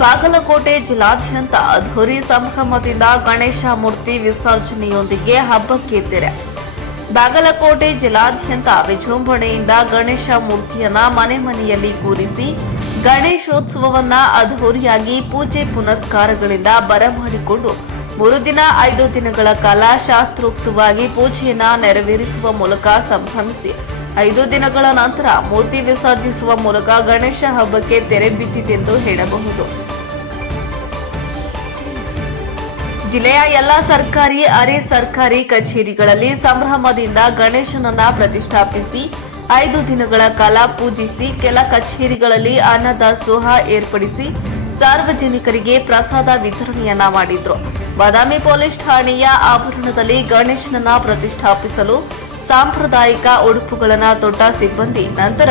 ಬಾಗಲಕೋಟೆ ಜಿಲ್ಲಾದ್ಯಂತ ಅದ್ಧೂರಿ ಸಂಭ್ರಮದಿಂದ ಗಣೇಶ ಮೂರ್ತಿ ವಿಸರ್ಜನೆಯೊಂದಿಗೆ ಹಬ್ಬಕ್ಕೆ ತೆರೆ. ಬಾಗಲಕೋಟೆ ಜಿಲ್ಲಾದ್ಯಂತ ವಿಜೃಂಭಣೆಯಿಂದ ಗಣೇಶ ಮೂರ್ತಿಯನ್ನ ಮನೆ ಮನೆಯಲ್ಲಿ ಕೂರಿಸಿ ಗಣೇಶೋತ್ಸವವನ್ನ ಅದ್ಧೂರಿಯಾಗಿ ಪೂಜೆ ಪುನಸ್ಕಾರಗಳಿಂದ ಬರಮಾಡಿಕೊಂಡು ಮೂರು ದಿನ ಐದು ದಿನಗಳ ಕಾಲ ಶಾಸ್ತ್ರೋಕ್ತವಾಗಿ ಪೂಜೆಯನ್ನ ನೆರವೇರಿಸುವ ಮೂಲಕ ಸಂಭ್ರಮಿಸಿ ಐದು ದಿನಗಳ ನಂತರ ಮೂರ್ತಿ ವಿಸರ್ಜಿಸುವ ಮೂಲಕ ಗಣೇಶ ಹಬ್ಬಕ್ಕೆ ತೆರೆ ಬಿದ್ದಿತೆಂದು ಹೇಳಬಹುದು. ಜಿಲ್ಲೆಯ ಎಲ್ಲಾ ಸರ್ಕಾರಿ, ಅರೆ ಸರ್ಕಾರಿ ಕಚೇರಿಗಳಲ್ಲಿ ಸಂಭ್ರಮದಿಂದ ಗಣೇಶನನ್ನ ಪ್ರತಿಷ್ಠಾಪಿಸಿ, ಐದು ದಿನಗಳ ಕಾಲ ಪೂಜಿಸಿ, ಕೆಲ ಕಚೇರಿಗಳಲ್ಲಿ ಅನ್ನದಾಸೋಹ ಏರ್ಪಡಿಸಿ ಸಾರ್ವಜನಿಕರಿಗೆ ಪ್ರಸಾದ ವಿತರಣೆಯನ್ನ ಮಾಡಿದ್ರು. ಬಾದಾಮಿ ಪೊಲೀಸ್ ಠಾಣೆಯ ಆವರಣದಲ್ಲಿ ಗಣೇಶನನ್ನ ಪ್ರತಿಷ್ಠಾಪಿಸಲು ಸಾಂಪ್ರದಾಯಿಕ ಉಡುಪುಗಳನ್ನ ತೊಟ್ಟ ಸಿಬ್ಬಂದಿ. ನಂತರ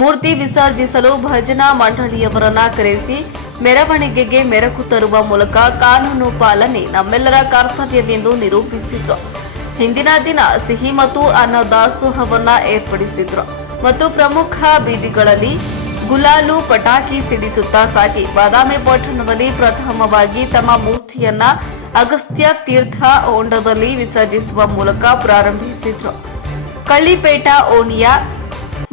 ಮೂರ್ತಿ ವಿಸರ್ಜಿಸಲು ಭಜನಾ ಮಂಡಳಿಯವರನ್ನ ಕರೆಸಿ ಮೆರವಣಿಗೆಗೆ ಮೆರಕು ತರುವ ಮೂಲಕ ಕಾನೂನು ಪಾಲನೆ ನಮ್ಮೆಲ್ಲರ ಕರ್ತವ್ಯವೆಂದು ನಿರೂಪಿಸಿದ್ರು. ಹಿಂದಿನ ದಿನ ಸಿಹಿ ಮತ್ತು ಅನ್ನದಾಸೋಹವನ್ನ ಏರ್ಪಡಿಸಿದ್ರು. ಮತ್ತು ಪ್ರಮುಖ ಬೀದಿಗಳಲ್ಲಿ ಗುಲಾಲು ಪಟಾಕಿ ಸಿಡಿಸುತ್ತಾ ಸಾಗಿ ಬಾದಾಮಿ ಪಟ್ಟಣದಲ್ಲಿ ಪ್ರಥಮವಾಗಿ ತಮ್ಮ ಮೂರ್ತಿಯನ್ನ ಅಗಸ್ತ್ಯ ತೀರ್ಥ ಹೊಂಡದಲ್ಲಿ ವಿಸರ್ಜಿಸುವ ಮೂಲಕ ಪ್ರಾರಂಭಿಸಿದ್ರು. ಕಳ್ಳಿಪೇಟ ಓಣಿಯ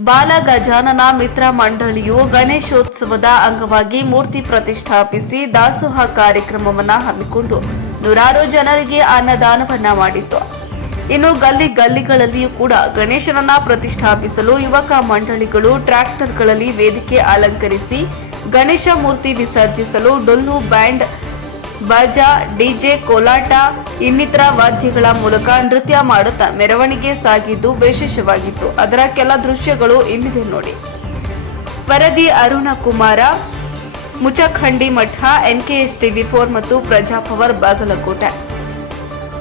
ಬಾಲ ಗಜಾನನ ಮಿತ್ರ ಮಂಡಳಿಯು ಗಣೇಶೋತ್ಸವದ ಅಂಗವಾಗಿ ಮೂರ್ತಿ ಪ್ರತಿಷ್ಠಾಪಿಸಿ ದಾಸೋಹ ಕಾರ್ಯಕ್ರಮವನ್ನ ಹಮ್ಮಿಕೊಂಡು ನೂರಾರು ಜನರಿಗೆ ಅನ್ನದಾನವನ್ನ ಮಾಡಿತ್ತು. ಇನ್ನು ಗಲ್ಲಿ ಗಲ್ಲಿಗಳಲ್ಲಿಯೂ ಕೂಡ ಗಣೇಶನನ್ನ ಪ್ರತಿಷ್ಠಾಪಿಸಲು ಯುವಕ ಮಂಡಳಿಗಳು ಟ್ರ್ಯಾಕ್ಟರ್ಗಳಲ್ಲಿ ವೇದಿಕೆ ಅಲಂಕರಿಸಿ ಗಣೇಶ ಮೂರ್ತಿ ವಿಸರ್ಜಿಸಲು ಡೊಲ್ಲು ಬ್ಯಾಂಡ್ ಬಾಜಾ ಡಿಜೆ, ಕೋಲಾಟ, ಇನ್ನಿತರ ವಾದ್ಯಗಳ ಮೂಲಕ ನೃತ್ಯ ಮಾಡುತ್ತಾ ಮೆರವಣಿಗೆ ಸಾಗಿದ್ದು ವಿಶೇಷವಾಗಿತ್ತು. ಅದರ ಕೆಲ ದೃಶ್ಯಗಳು ಇಲ್ಲಿವೆ ನೋಡಿ. ವರದಿ ಅರುಣ ಕುಮಾರ, ಮುಚಖಂಡಿ ಮಠ ಎನ್ಕೆಎಸ್ ಟಿವಿ ಫೋರ್ ಮತ್ತು ಪ್ರಜಾಪವರ್ ಬಾಗಲಕೋಟೆ.